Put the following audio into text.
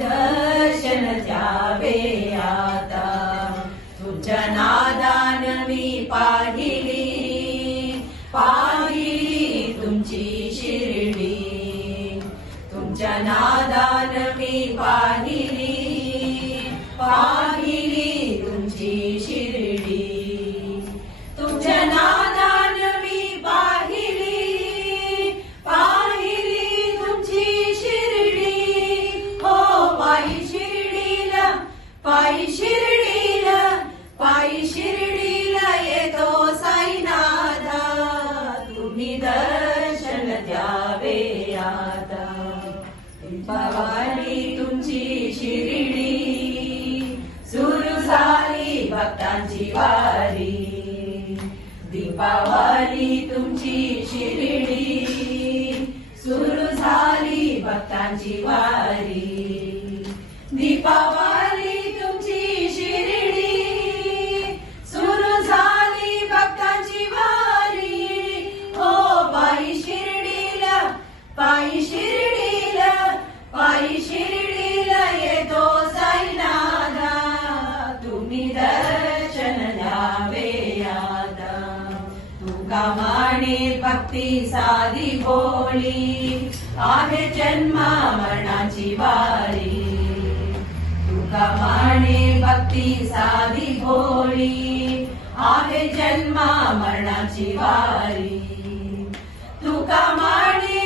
दर्शन द्यावे आता. तुमच्या नादान मी पाहिली तुमची शिर्डी. तुमच्या नादान मी पाहिली तुमची शिर्डी. तुमच्या नादान मी पाहिली तुमची शिर्डी. हो पायी शिर्डीला पायी शिर्डीला येतो साईनाथा. तुम्ही दर्शन द्यावे आता. भवानी तुमची शिर्डी सुरू झाली भक्तांची वारी. दीपावली तुमची शिर्डी सुरू झाली भक्तांची वारी. दीपावली तुमची शिर्डी सुरू झाली भक्तांची वारी. हो पायी शिर्डीला येतो साईनाथा. तुम्ही दर्शन द्यावे आता. तुका माने भक्ती साधी भोळी आहे जन्मा मरणाची वारी. तुका माने भक्ती साधी भोळी आहे जन्मा मरणाची वारी. तुका माने